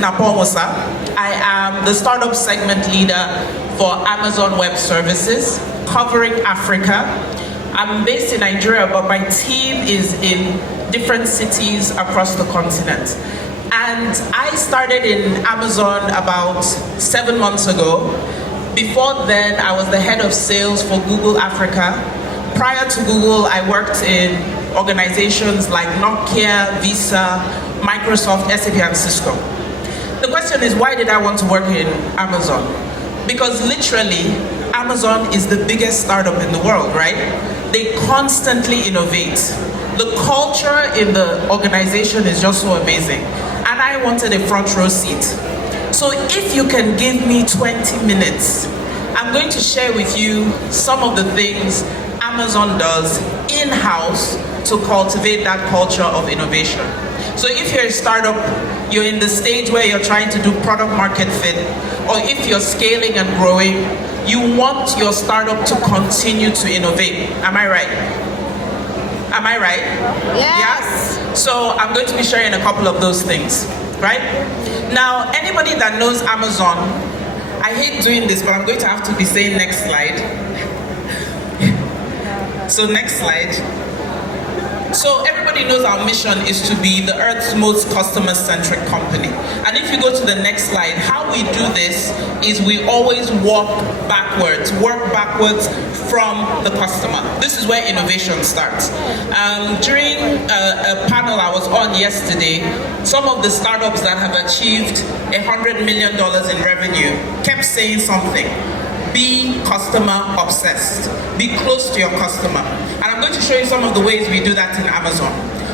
Napomusa. I am the startup segment leader for Amazon Web Services, covering Africa. I'm based in Nigeria, but my team is in different cities across the continent. And I started in Amazon about 7 months ago. Before then, I was the head of sales for Google Africa. Prior to Google, I worked in organizations like Nokia, Visa, Microsoft, SAP, and Cisco. The question is, why did I want to work in Amazon? Because literally, Amazon is the biggest startup in the world, right? They constantly innovate. The culture in the organization is just so amazing. And I wanted a front row seat. So if you can give me 20 minutes, I'm going to share with you some of the things Amazon does in-house to cultivate that culture of innovation. So if you're a startup, you're in the stage where you're trying to do product market fit, or if you're scaling and growing, you want your startup to continue to innovate. Am I right? Am I right? Yes. Yeah? So I'm going to be sharing a couple of those things, right? Now, anybody that knows Amazon, I hate doing this, but I'm going to have to be saying next slide. So next slide. So everybody knows our mission is to be the Earth's most customer-centric company. And if you go to the next slide, how we do this is we always work backwards from the customer. This is where innovation starts. During a panel I was on yesterday, some of the startups that have achieved $100 million in revenue kept saying something. Be customer obsessed. Be close to your customer. And I'm going to show you some of the ways we do that in Amazon.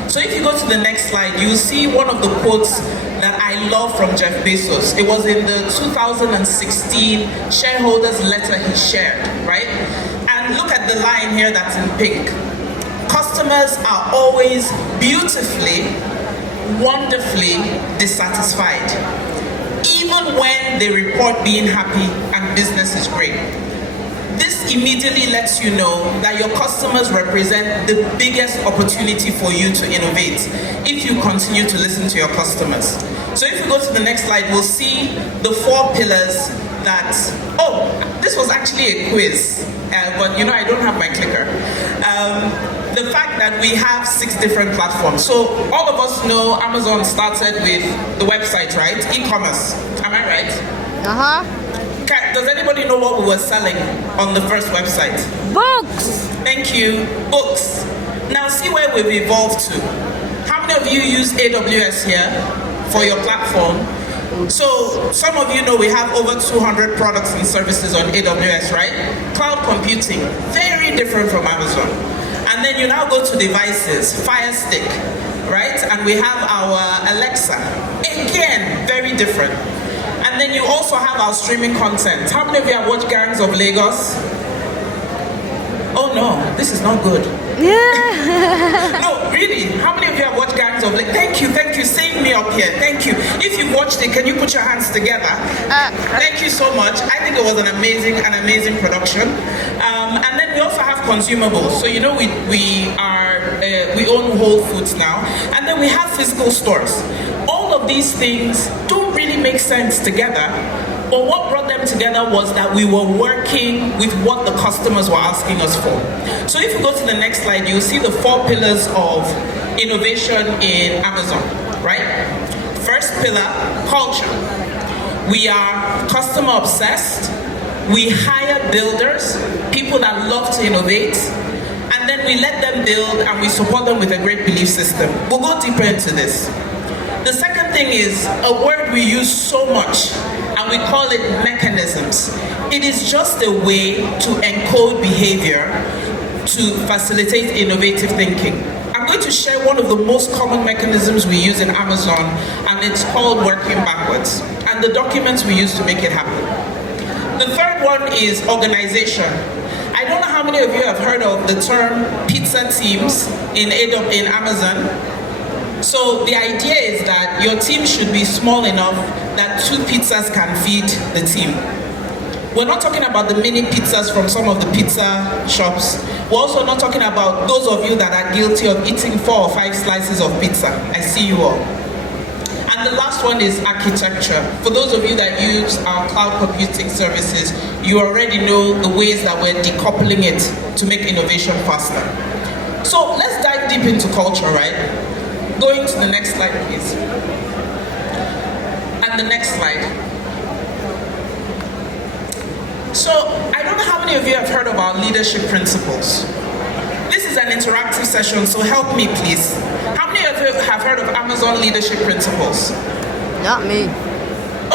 So if you go to the next slide, you'll see one of the quotes that I love from Jeff Bezos. It was in the 2016 shareholders letter he shared, right? And look at the line here that's in pink. Customers are always beautifully, wonderfully dissatisfied, even when they report being happy and business is great. This immediately lets you know that your customers represent the biggest opportunity for you to innovate if you continue to listen to your customers. So if we go to the next slide, we'll see the 4 pillars that, oh, this was actually a quiz, but you know I don't have my clicker. The fact that we have 6 different platforms. So all of us know Amazon started with the website, right? E-commerce. Am I right? Uh-huh. Does anybody know what we were selling on the first website? Books. Thank you. Books. Now see where we've evolved to. How many of you use AWS here for your platform? So some of you know we have over 200 products and services on AWS, right? Cloud computing, very different from Amazon. And then you now go to devices, Fire Stick, right? And we have our Alexa, again, very different. And then you also have our streaming content. How many of you have watched Gangs of Lagos? Oh no, this is not good. Yeah. No, really, how many of you have watched Gangs of Lagos? Thank you, save me up here, thank you. If you've watched it, can you put your hands together? Thank you so much. I think it was an amazing production. And then we also have consumables. So you know we own Whole Foods now. And then we have physical stores. All of these things don't really make sense together. But what brought them together was that we were working with what the customers were asking us for. So if you go to the next slide, you'll see the 4 pillars of innovation in Amazon, right? First pillar, culture. We are customer obsessed. We hire builders, people that love to innovate, and then we let them build and we support them with a great belief system. We'll go deeper into this. The second thing is a word we use so much, and we call it mechanisms. It is just a way to encode behavior to facilitate innovative thinking. I'm going to share one of the most common mechanisms we use in Amazon, and it's called working backwards, and the documents we use to make it happen. The third one is organization. I don't know how many of you have heard of the term pizza teams in Amazon. So the idea is that your team should be small enough that 2 pizzas can feed the team. We're not talking about the mini pizzas from some of the pizza shops. We're also not talking about those of you that are guilty of eating 4 or 5 slices of pizza. I see you all. And the last one is architecture. For those of you that use our cloud computing services, you already know the ways that we're decoupling it to make innovation faster. So let's dive deep into culture, right? Going to the next slide, please. And the next slide. So I don't know how many of you have heard of our leadership principles. This is an interactive session, so help me, please. How many of you have heard of Amazon leadership principles? Not me.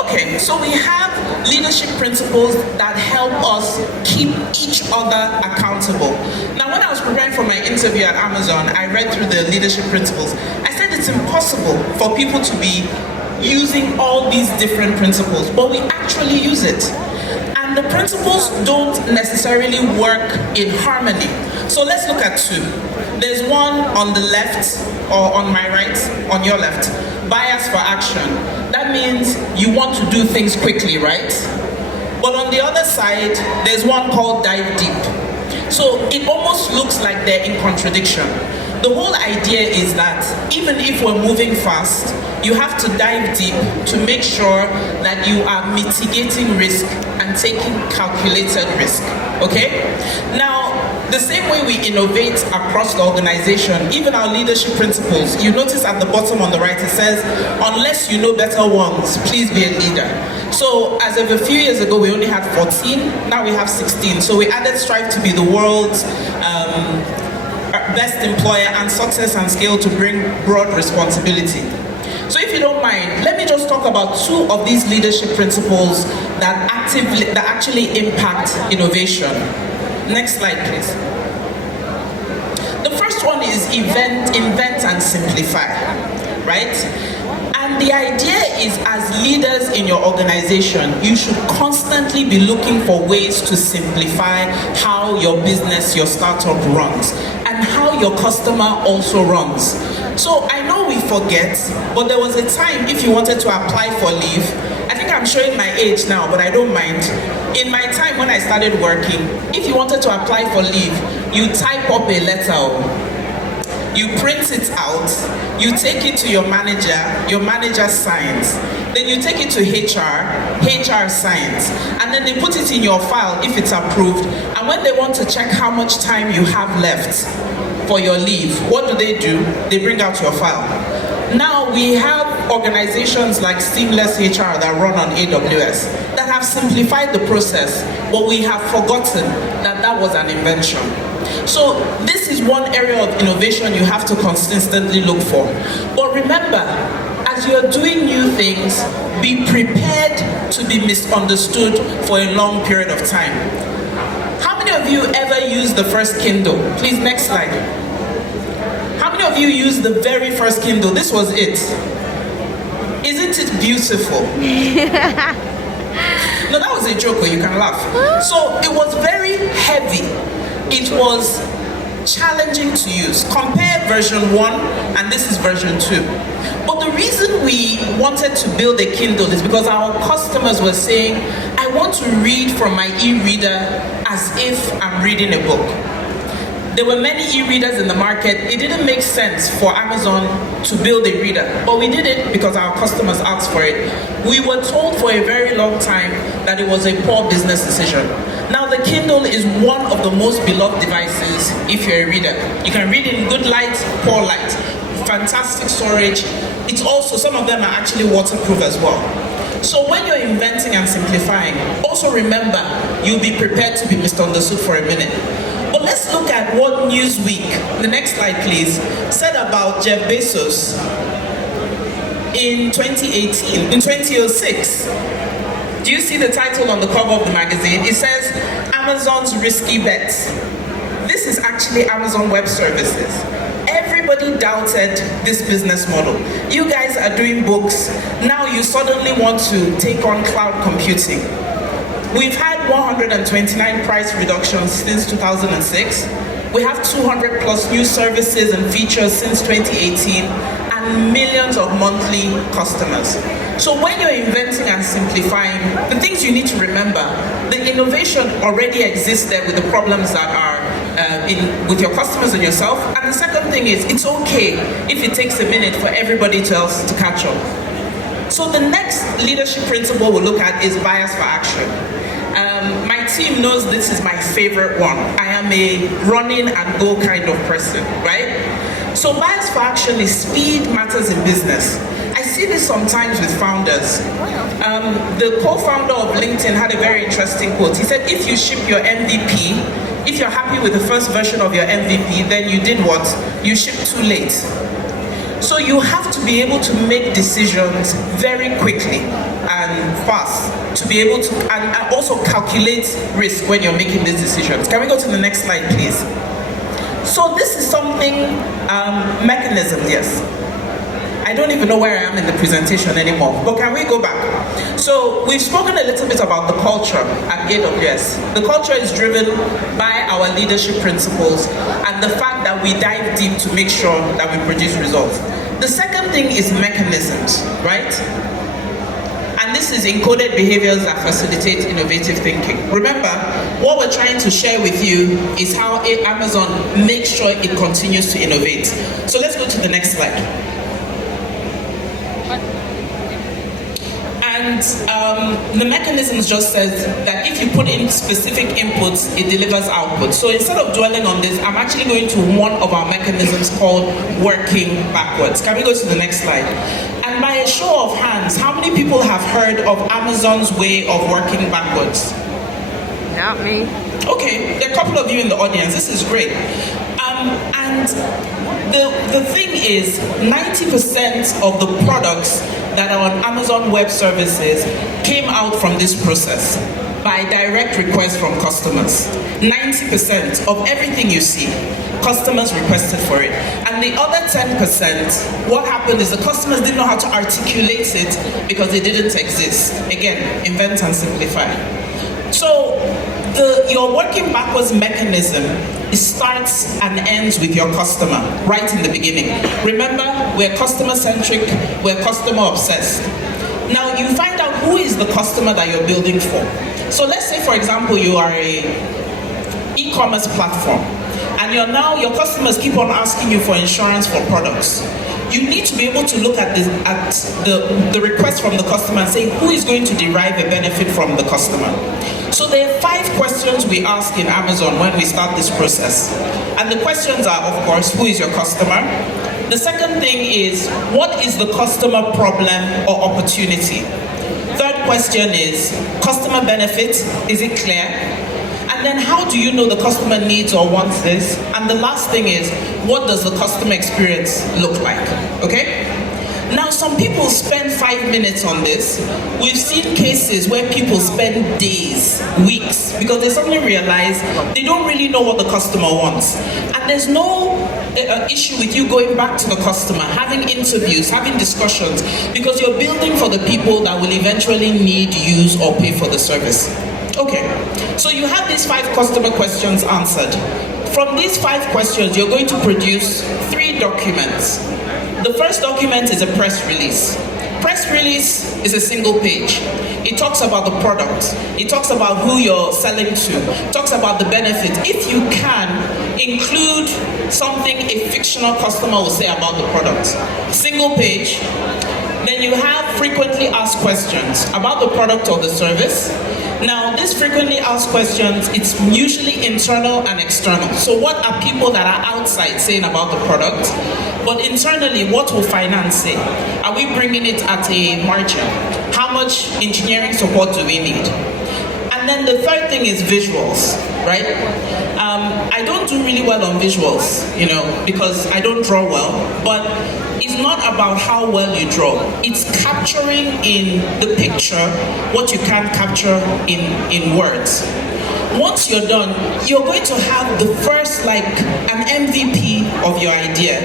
Okay, so we have leadership principles that help us keep each other accountable. Now, when I was preparing for my interview at Amazon, I read through the leadership principles. I said it's impossible for people to be using all these different principles, but we actually use it. And the principles don't necessarily work in harmony. So let's look at two. There's one on the left, or on my right, on your left, bias for action. That means you want to do things quickly, right? But on the other side, there's one called dive deep. So it almost looks like they're in contradiction. The whole idea is that even if we're moving fast, you have to dive deep to make sure that you are mitigating risk and taking calculated risk, okay? Now, the same way we innovate across the organization, even our leadership principles, you notice at the bottom on the right, it says, unless you know better ones, please be a leader. So as of a few years ago, we only had 14, now we have 16. So we added strive to be the world's best employer and success and scale to bring broad responsibility. So if you don't mind, let me just talk about two of these leadership principles that actually impact innovation. Next slide, please. The first one is invent and simplify, right? And the idea is, as leaders in your organization, you should constantly be looking for ways to simplify how your business, your startup runs, and how your customer also runs. So I know we forget, but there was a time if you wanted to apply for leave, I think I'm showing my age now, but I don't mind. In my time when I started working, if you wanted to apply for leave, you type up a letter, you print it out, you take it to your manager signs, then you take it to HR signs, and then they put it in your file if it's approved. And when they want to check how much time you have left for your leave, what do? They bring out your file. Now we have organizations like Seamless HR that run on AWS that have simplified the process, but we have forgotten that that was an invention. So this is one area of innovation you have to consistently look for. But remember, as you're doing new things, be prepared to be misunderstood for a long period of time. How many of you ever used the first Kindle? Please, next slide. How many of you used the very first Kindle? This was it. Isn't it beautiful? No, that was a joke, or you can laugh. So it was very heavy. It was challenging to use. Compare version 1 and this is version 2. But the reason we wanted to build a Kindle is because our customers were saying, I want to read from my e-reader as if I'm reading a book. There were many e-readers in the market. It didn't make sense for Amazon to build a reader, but we did it because our customers asked for it. We were told for a very long time that it was a poor business decision. Now the Kindle is one of the most beloved devices if you're a reader. You can read in good light, poor light, fantastic storage. It's also, some of them are actually waterproof as well. So when you're inventing and simplifying, also remember, you'll be prepared to be misunderstood for a minute. But let's look at what Newsweek, the next slide please, said about Jeff Bezos in 2018, in 2006. Do you see the title on the cover of the magazine? It says, Amazon's risky bets. This is actually Amazon Web Services. Everybody doubted this business model. You guys are doing books. Now you suddenly want to take on cloud computing. We've had 129 price reductions since 2006. We have 200 plus new services and features since 2018 and millions of monthly customers. So when you're inventing and simplifying, the things you need to remember, the innovation already exists there with the problems that are with your customers and yourself. And the second thing is, it's okay if it takes a minute for everybody else to catch up. So the next leadership principle we'll look at is bias for action. My team knows this is my favorite one. I am a running and go kind of person, right? So bias for action is speed matters in business. I see this sometimes with founders. The co-founder of LinkedIn had a very interesting quote. He said, if you ship your MVP, if you're happy with the first version of your MVP, then you did what? You shipped too late. So you have to be able to make decisions very quickly and fast to be able to, and also calculate risk when you're making these decisions. Can we go to the next slide, please? So this is something, mechanisms, yes. I don't even know where I am in the presentation anymore, but can we go back? So we've spoken a little bit about the culture at AWS. The culture is driven by our leadership principles and the fact that we dive deep to make sure that we produce results. The second thing is mechanisms, right? And this is encoded behaviors that facilitate innovative thinking. Remember, what we're trying to share with you is how Amazon makes sure it continues to innovate. So let's go to the next slide. And the mechanisms just says that if you put in specific inputs, it delivers output. So instead of dwelling on this, I'm actually going to one of our mechanisms called working backwards. Can we go to the next slide? And by a show of hands, how many people have heard of Amazon's way of working backwards? Not me. Okay, there are a couple of you in the audience. This is great. And the thing is, 90% of the products that are on Amazon Web Services came out from this process by direct request from customers. 90% of everything you see, customers requested for it. And the other 10%, what happened is the customers didn't know how to articulate it because it didn't exist. Again, invent and simplify. So your working backwards mechanism, it starts and ends with your customer right in the beginning. Remember, we're customer-centric, we're customer-obsessed. Now, you find out who is the customer that you're building for. So let's say, for example, you are a e-commerce platform, and your customers keep on asking you for insurance for products. You need to be able to look at the request from the customer and say, who is going to derive a benefit from the customer? So there are 5 questions we ask in Amazon when we start this process. And the questions are, of course, who is your customer? The second thing is, what is the customer problem or opportunity? Third question is, customer benefit, is it clear? And then how do you know the customer needs or wants this? And the last thing is, what does the customer experience look like? Okay? Now, some people spend 5 minutes on this. We've seen cases where people spend days, weeks, because they suddenly realize they don't really know what the customer wants. And there's no issue with you going back to the customer, having interviews, having discussions, because you're building for the people that will eventually need, use, or pay for the service. Okay, so you have these 5 customer questions answered. From these 5 questions, you're going to produce 3 documents. The first document is a press release. Press release is a single page. It talks about the product. It talks about who you're selling to. It talks about the benefit. If you can, include something a fictional customer will say about the product. Single page. Then you have frequently asked questions about the product or the service. Now, these frequently asked questions, it's usually internal and external. So what are people that are outside saying about the product? But internally, what will finance say? Are we bringing it at a margin? How much engineering support do we need? And then the third thing is visuals, right? I don't do really well on visuals, because I don't draw well, but it's not about how well you draw. It's capturing in the picture what you can't capture in words. Once you're done, you're going to have the first, an MVP of your idea.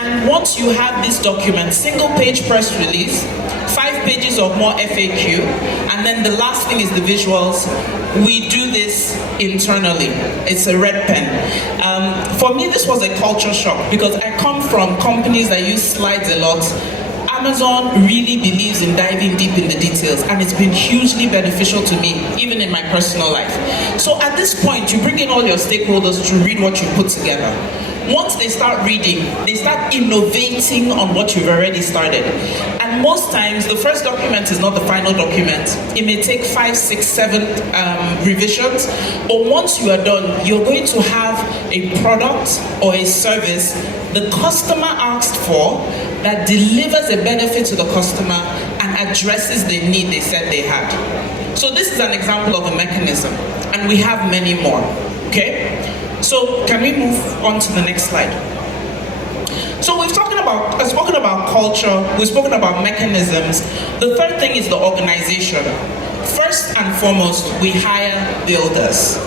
And once you have this document, single page press release, 5 pages of more FAQ, and then the last thing is the visuals. We do this internally. It's a red pen. For me, this was a culture shock because I come from companies that use slides a lot. Amazon really believes in diving deep in the details, and it's been hugely beneficial to me, even in my personal life. So at this point, you bring in all your stakeholders to read what you put together. Once they start reading, they start innovating on what you've already started. And And most times, the first document is not the final document. It may take 5, 6, 7 revisions, but once you are done, you're going to have a product or a service the customer asked for that delivers a benefit to the customer and addresses the need they said they had. So this is an example of a mechanism, and we have many more, okay? So can we move on to the next slide? So we've spoken about culture, we've spoken about mechanisms. The third thing is the organization. First and foremost, we hire builders.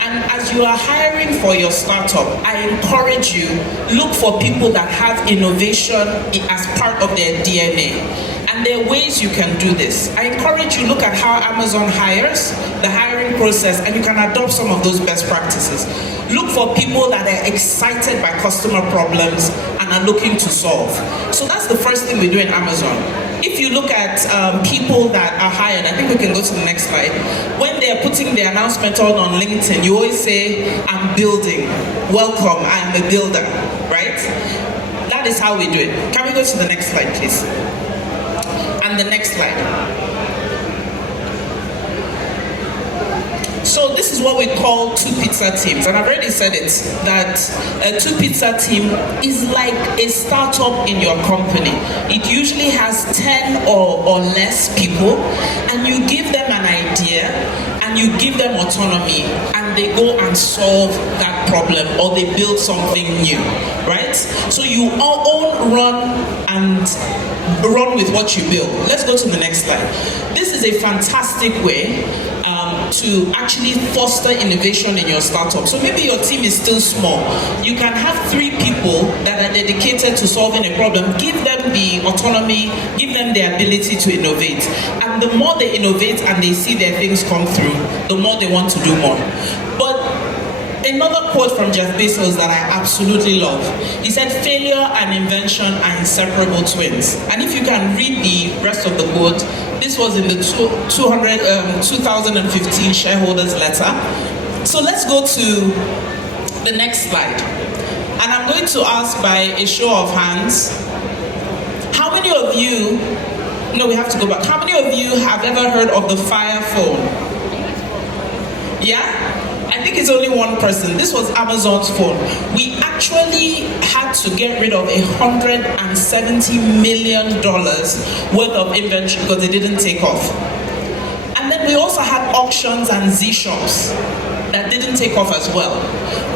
And as you are hiring for your startup, I encourage you, look for people that have innovation as part of their DNA. And there are ways you can do this. I encourage you, look at how Amazon hires, the hiring process, and you can adopt some of those best practices. Look for people that are excited by customer problems and are looking to solve. So that's the first thing we do in Amazon. If you look at people that are hired, I think we can go to the next slide. When they're putting the announcement on LinkedIn, you always say, I'm building. Welcome, I'm a builder, right? That is how we do it. Can we go to the next slide, please? And the next slide. So this is what we call two pizza teams, and I've already said it, that a two pizza team is like a startup in your company. It usually has 10 or less people, and you give them an idea, and you give them autonomy, and they go and solve that problem, or they build something new, right? So you all run with what you build. Let's go to the next slide. This is a fantastic way to actually foster innovation in your startup. So maybe your team is still small. You can have 3 people that are dedicated to solving a problem. Give them the autonomy, give them the ability to innovate. And the more they innovate and they see their things come through, the more they want to do more. But another quote from Jeff Bezos that I absolutely love. He said, failure and invention are inseparable twins. And if you can read the rest of the quote, this was in the 2015 shareholders letter. So let's go to the next slide. And I'm going to ask by a show of hands, how many of you, no, we have to go back. How many of you have ever heard of the Fire phone? Yeah? I think it's only one person. This was Amazon's phone. We actually had to get rid of $170 million worth of inventory because they didn't take off. And then we also had auctions and Z-shops that didn't take off as well.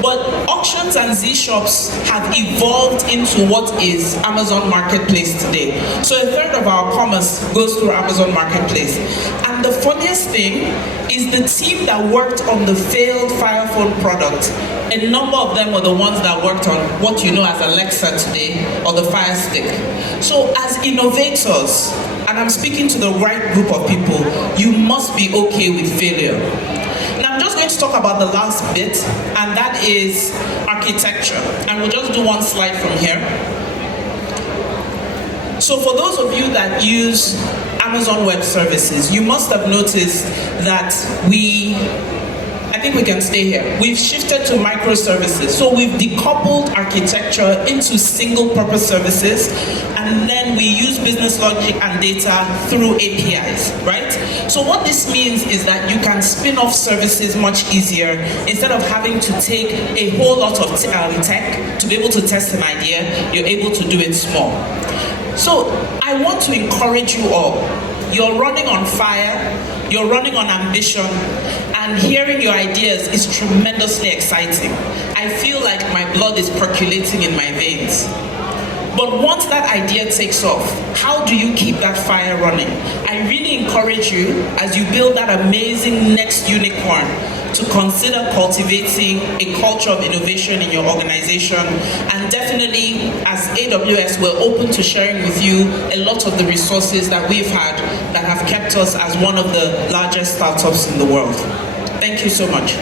But auctions and Z-shops have evolved into what is Amazon Marketplace today. So a third of our commerce goes through Amazon Marketplace. And the funniest thing is the team that worked on the failed Fire phone product, a number of them were the ones that worked on what you know as Alexa today, or the Fire Stick. So as innovators, and I'm speaking to the right group of people, you must be okay with failure. Now I'm just going to talk about the last bit, and that is architecture. And we'll just do one slide from here. So for those of you that use Amazon Web Services, you must have noticed that I think we can stay here. We've shifted to microservices. So we've decoupled architecture into single purpose services, and then we use business logic and data through APIs, right? So what this means is that you can spin off services much easier. Instead of having to take a whole lot of tech to be able to test an idea, you're able to do it small. So I want to encourage you all. You're running on fire, you're running on ambition, and hearing your ideas is tremendously exciting. I feel like my blood is percolating in my veins. But once that idea takes off, how do you keep that fire running? I really encourage you, as you build that amazing next unicorn, to consider cultivating a culture of innovation in your organization. And definitely, as AWS, we're open to sharing with you a lot of the resources that we've had that have kept us as one of the largest startups in the world. Thank you so much.